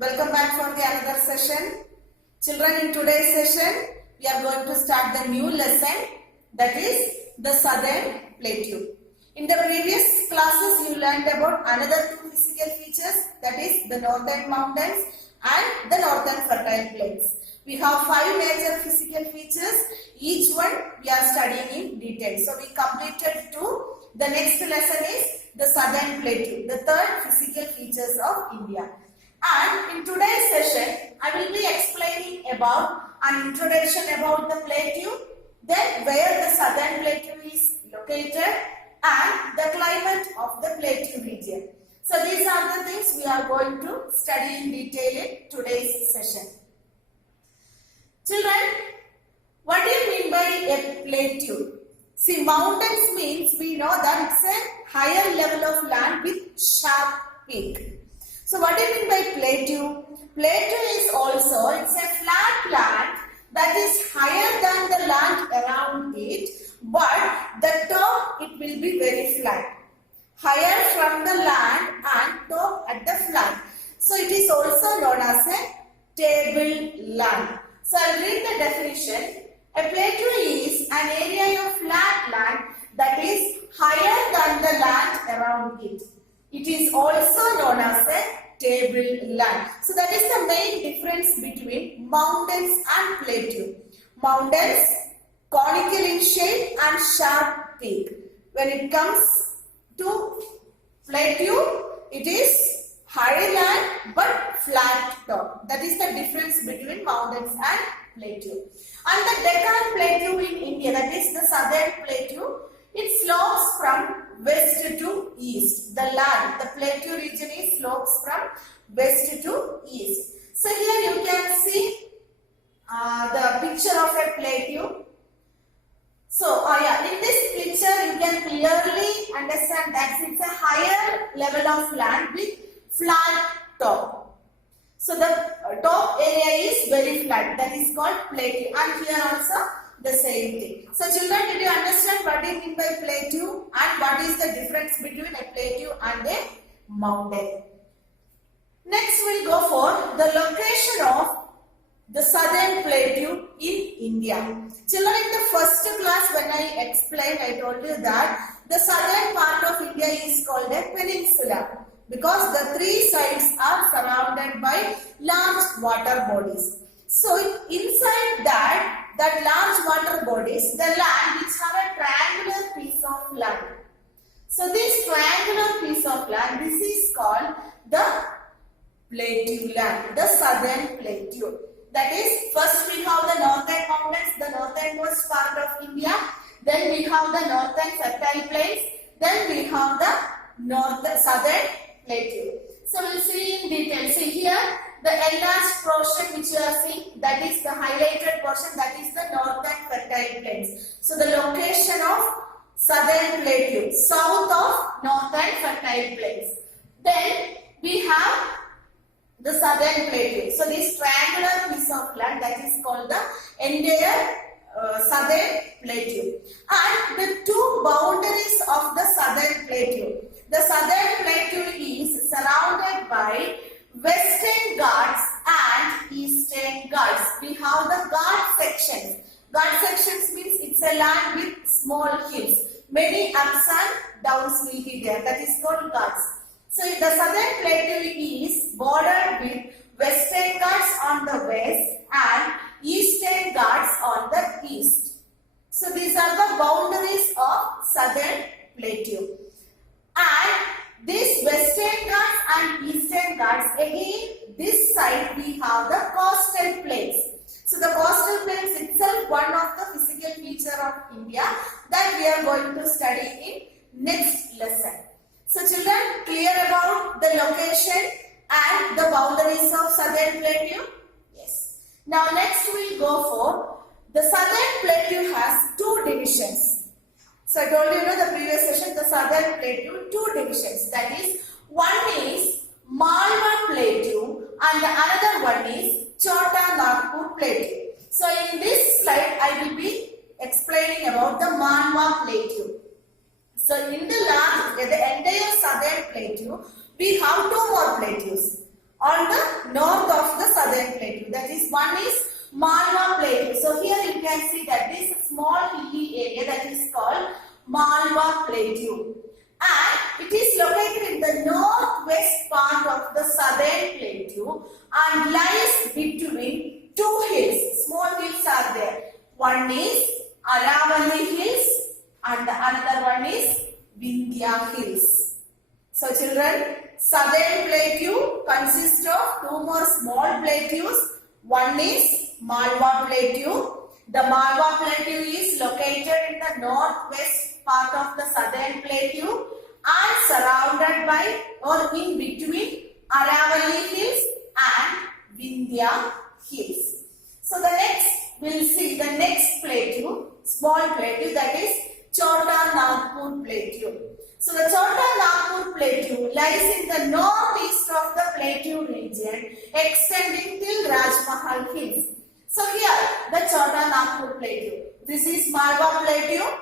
Welcome back for the another session. Children, in today's session, we are going to start the new lesson, that is the Southern Plateau. In the previous classes, you learned about another two physical features, that is the Northern Mountains and the Northern Fertile Plains. We have five major physical features. Each one we are studying in detail. So we completed two. The next lesson is the Southern Plateau, the third physical features of India. And in today's session, I will be explaining about an introduction about the plateau, then where the Southern Plateau is located and the climate of the plateau region. So these are the things we are going to study in detail in today's session. Children, what do you mean by a plateau? See, mountains means we know that it's a higher level of land with sharp peak. So what do you mean by plateau? Plateau is also, it's a flat land that is higher than the land around it, but the top it will be very flat. Higher from the land and top at the flat. So it is also known as a tableland. So I'll read the definition. A plateau is an area of flat land that is higher than the land around it. It is also known as a tableland. So that is the main difference between mountains and plateau. Mountains, conical in shape and sharp peak. When it comes to plateau, it is high land but flat top. That is the difference between mountains and plateau. And the Deccan Plateau in India, that is the Southern Plateau, it slopes from west to east. The land, the plateau region is slopes from west to east. So here you can see the picture of a plateau. So in this picture you can clearly understand that it's a higher level of land with flat top. So the top area is very flat, that is called plateau, and here also the same thing. So children, did you understand what do you mean by plateau and what is the difference between a plateau and a mountain? Next we'll go for the location of the Southern Plateau in India. Children, in the first class when I explained, I told you that the southern part of India is called a peninsula because the three sides are surrounded by large water bodies. So inside that large water bodies, the land which have a triangular piece of land. So this triangular piece of land, this is called the plateau land, the Southern Plateau. That is, first we have the northern mountains, the northernmost part of India. Then we have the northern fertile plains. Then we have the southern plateau. So we'll see in detail. See here, the enlarged portion which you are seeing, that is the highlighted portion, that is the northern fertile plains. So the location of Southern Plateau, south of northern fertile plains. Then we have the Southern Plateau. So this triangular piece of land, that is called the entire Southern Plateau. And the two boundaries of the Southern Plateau. The Southern Plateau is surrounded by Western Ghats and Eastern Ghats. We have the Ghat sections. Ghat sections means it's a land with small hills. Many ups and downs will be there. That is called Ghats. So the Southern Plateau is bordered with Western Ghats on the west and Eastern Ghats on the east. So these are the boundaries of Southern Plateau. And this Western Ghats and Eastern Ghats, again this side we have the coastal plains. So the coastal plains itself one of the physical feature of India that we are going to study in next lesson. So children, clear about the location and the boundaries of Southern Plateau? Yes. Now next we will go for the Southern Plateau has two divisions. So I told you in the previous session the Southern Plateau, two divisions. That is, one is Malwa Plateau and the another one is Chota Nagpur Plateau. So in this slide I will be explaining about the Malwa Plateau. So in the entire Southern Plateau, we have two more plateaus. on the north of the southern plateau. That is, one is Malwa Plateau. So here you can see that this small hilly area that is called Malwa Plateau. And it is located in the northwest part of the southern plateau and lies between two hills. Small hills are there. One is Aravalli Hills and the another one is Vindhya Hills. So children, southern plateau consists of two more small plateaus. One is Malwa Plateau. The Malwa Plateau is located in the northwest part of the southern plateau and surrounded by or in between Aravalli Hills and Vindhya Hills. So the next, we will see the next plateau, small plateau, that is Chota Nagpur Plateau. So the Chota Nagpur Plateau lies in the northeast of the plateau region, extending till Rajmahal Hills. So here, the Chota Nagpur Plateau. This is Malwa Plateau,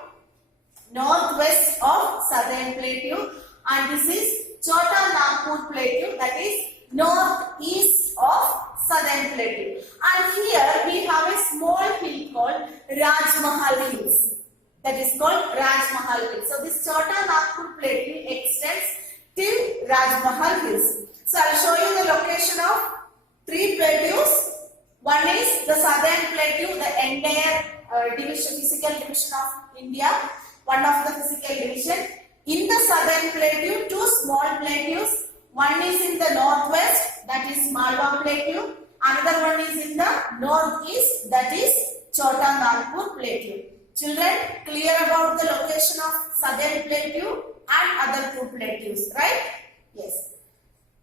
northwest of southern plateau, and this is Chota Nagpur Plateau, that is northeast of southern plateau. And here we have a small hill called Rajmahal Hills. That is called Rajmahal Hills. So this Chota Nagpur Plateau extends till Rajmahal Hills. So I will show you the location of three plateaus. One is the southern plateau, the entire physical division of India, one of the physical division. In the southern plateau, two small plateaus. One is in the northwest, that is Malwa Plateau. Another one is in the northeast, that is Chota Nagpur Plateau. Children, clear about the location of southern plateau and other two plateaus, right? Yes.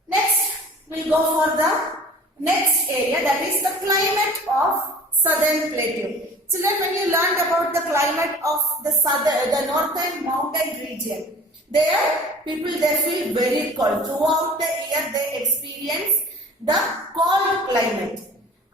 Next, we'll go for the next area, that is the climate of southern plateau. Children, when you learned about the climate of the northern mountain region, there people they feel very cold. Throughout the year they experience the cold climate.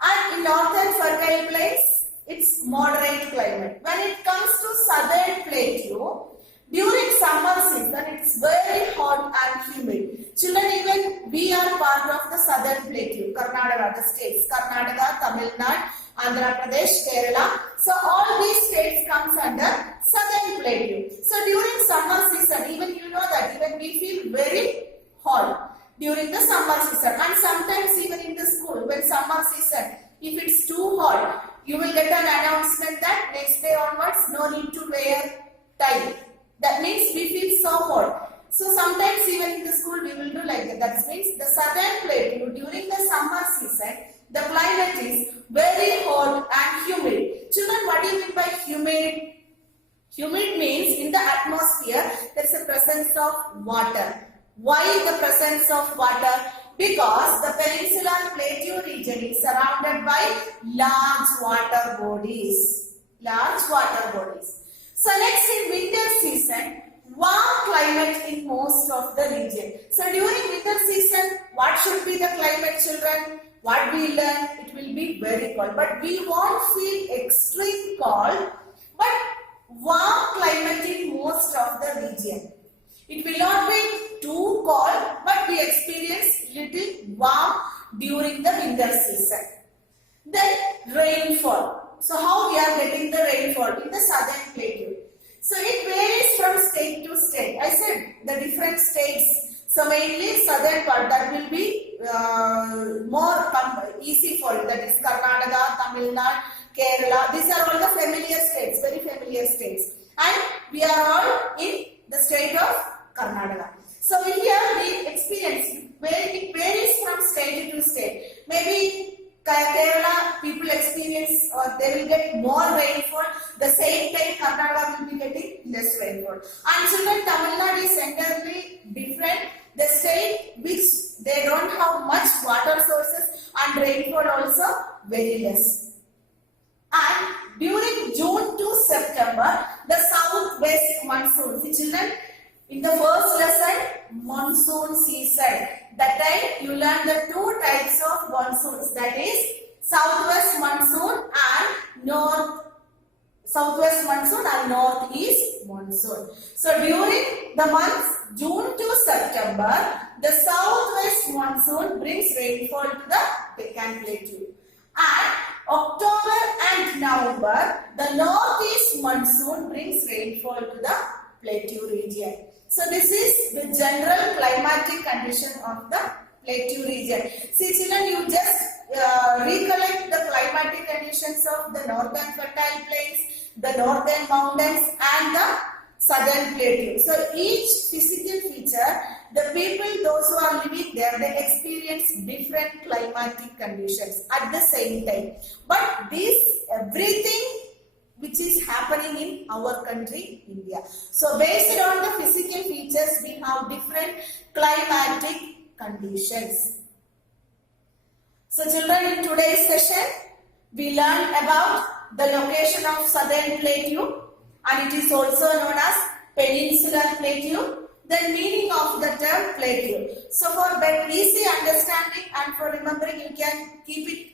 And in northern fertile plains, it's moderate climate. When it comes to southern plateau, during summer season, it's very hot and humid. Children, even we are part of the southern plateau, Karnataka, the states, Karnataka, Tamil Nadu, Andhra Pradesh, Kerala. So all these states comes under southern plateau. So during summer season, even you know that even we feel very hot during the summer season. And sometimes even in the school, when summer season, if it's too hot, you will get an announcement that next day onwards, no need to wear tie. That means we feel so hot. So sometimes even in the school we will do like that. That means the southern plateau during the summer season, the climate is very hot and humid. Children, what do you mean by humid? Humid means in the atmosphere there is a presence of water. Why the presence of water? Because the peninsular plateau region is surrounded by large water bodies. Large water bodies. So next, in winter season, warm climate in most of the region. So during winter season, what should be the climate, children? What we learn, it will be very cold. But we won't feel extreme cold, but warm climate in most of the region. It will not be too cold, but we experience little warm during the winter season. Then rainfall. So how we are getting the rainfall in the southern plateau? So it varies from state to state. I said the different states. So mainly southern part, that will be more easy for it. That is Karnataka, Tamil Nadu, Kerala. These are all the familiar states, very familiar states. And we are all in the state of Karnataka. So here we experience where it varies from state to state. Maybe Kerala people experience or they will get more rainfall. The same time Karnataka will be getting less rainfall. And children, Tamil Nadu is entirely different. The state which they don't have much water sources and rainfall also very less. And during June to September, the southwest monsoon. See children, in the first lesson, monsoon season. That time you learn the two types of monsoons. That is southwest monsoon and southwest monsoon and northeast monsoon. So during the months June to September, the southwest monsoon brings rainfall to the Deccan Plateau. And October and November, the northeast monsoon brings rainfall to the Plateau region. So this is the general climatic condition of the Plateau region. See children, you just recollect the climatic conditions of the northern fertile plains, the northern mountains and the southern plateau. So each physical feature, the people, those who are living there, they experience different climatic conditions at the same time. But this everything which is happening in our country, India. So based on the physical features, we have different climatic conditions. So children, in today's session, we learned about the location of southern plateau, and it is also known as peninsular plateau, the meaning of the term plateau. So for easy understanding and for remembering, you can keep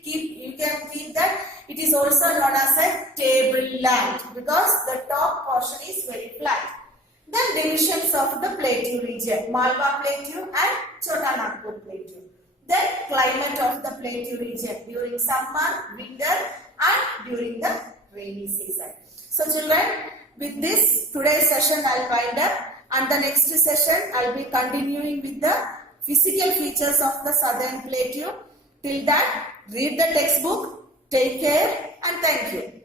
that it is also known as a tableland because the top portion is very flat. Then divisions of the plateau region, Malwa plateau and Chota Nagpur plateau. Then climate of the plateau region during summer, winter and during the rainy season. So children, with this today's session I'll wind up, and the next session I'll be continuing with the physical features of the southern plateau. Till that, read the textbook, take care and thank you.